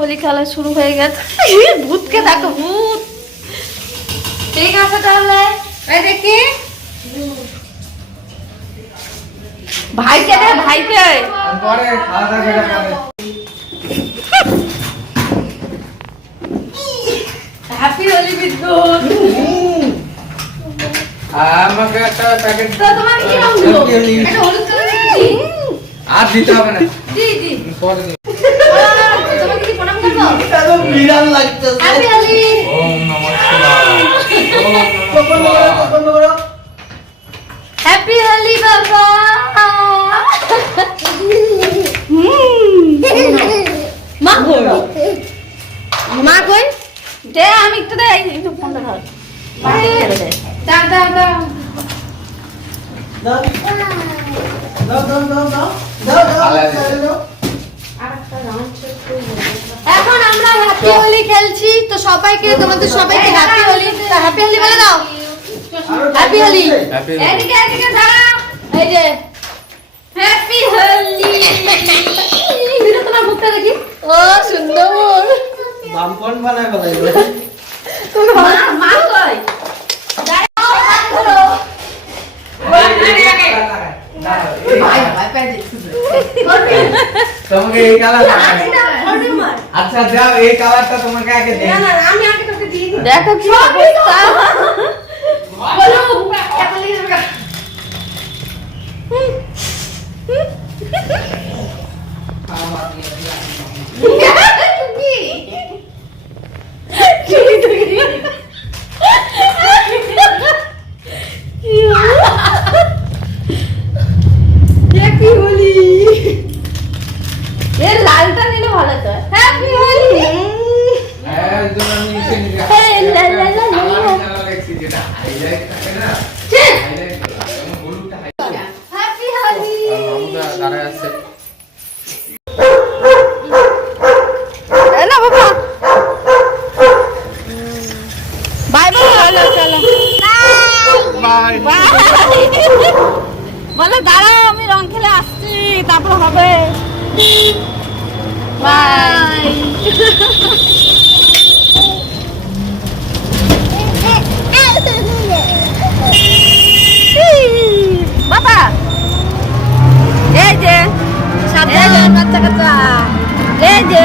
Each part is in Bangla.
হোলি খেলা শুরু হয়ে গেছে। ভূতকে দেখো ভূত। ঠিক আছে তাহলে? এই দেখি। ভাইকে দে ভাইকে। হ্যাপি হোলি বিদ্যুৎ। আমাকে একটা প্যাকেট তো তোমার কি রং হলুদ কালার আর দিতে হবে না। লাগতেছে ওম নমঃ শিবায় ওম করো শিবায়। করো হ্যাপি হোলি বাবা মা কই? মা কই? দে আমি একটু দে এই একটু ফোনটা ধর। দাও দাও দাও। দাও দাও দাও দাও দাও দাও দাও। দাও দাও এখন আমরা হ্যাপি হোলি খেলছি তো সবাইকে তোমাদের সবাইকে হ্যাপি হোলি। হ্যাপি হোলি বলে দাও। হ্যাপি হোলি এদিকে এদিকে দাঁড়াও এই যে হ্যাপি হোলি দিদি তোমার মুখটা দেখি। ও সুন্দর। বামপন বানায় ফেলাইলো মা মা কই? তোমাকে এই কালার দেখাই। আচ্ছা যাও এই কালারটা তোমাকে আগে দেই। না না আমি আগে তোকে দিয়ে দিই। দেখো কি অবস্থা। বলো হ্যাপি হোলি এর লালটা নিলে ভালো তো হ্যাপি হোলি হ্যাঁ, ওই জন্য আমি নিচে নিচে এই লা লা লা লা। কালার কালার দেখছি যেটা highlight থাকে না, ঠিক। highlight করা। যেমন হলুদটা highlight। হ্যাপি হোলি আর মামুদা দাঁড়ায় আছে। না বাবা বাই বাই চলো চলো। বাই বলে দাঁড়াও আমি রং খেলে আসছি তারপর হবে। বাই বাবা। এই যে সাবধানে। বাচ্চা কাচ্চা এই যে।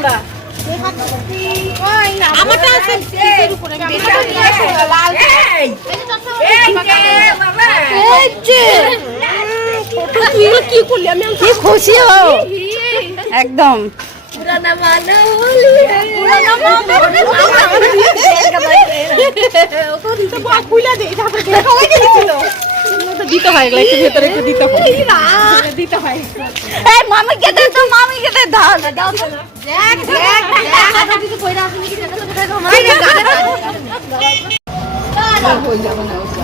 আমরা আমারটা আছে পিঠের উপরে লাল এই যে তুই কি করলি আমি কি খুশি হও একদম পুরানা মানা হলি পুরানা মানা দিতে হয় এগুলো একটু ভেতরে একটু দিতে হয় দিতে হয় এই মামিকে দে তো মামিকে দে দাও দাও দেখ দেখ দেখ দিদি কইরা আসেনি কি দেখো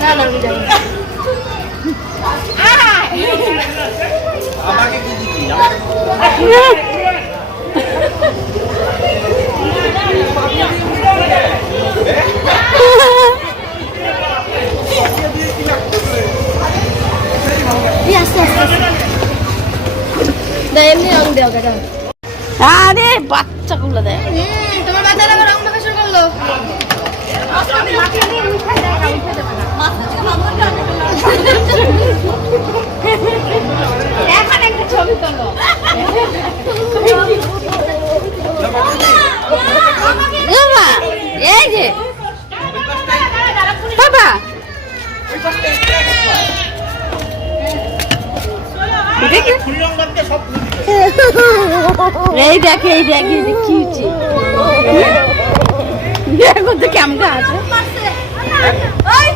না না আমি যাব আমাকে কি দিবি দেও কাকা আরে বাচ্চাগুলো দেয় তোমার বাচ্চারা আবার রং মাখা শুরু করল এই দেখে এই দেখে কি দেখো তো কেমনটা আছে ওই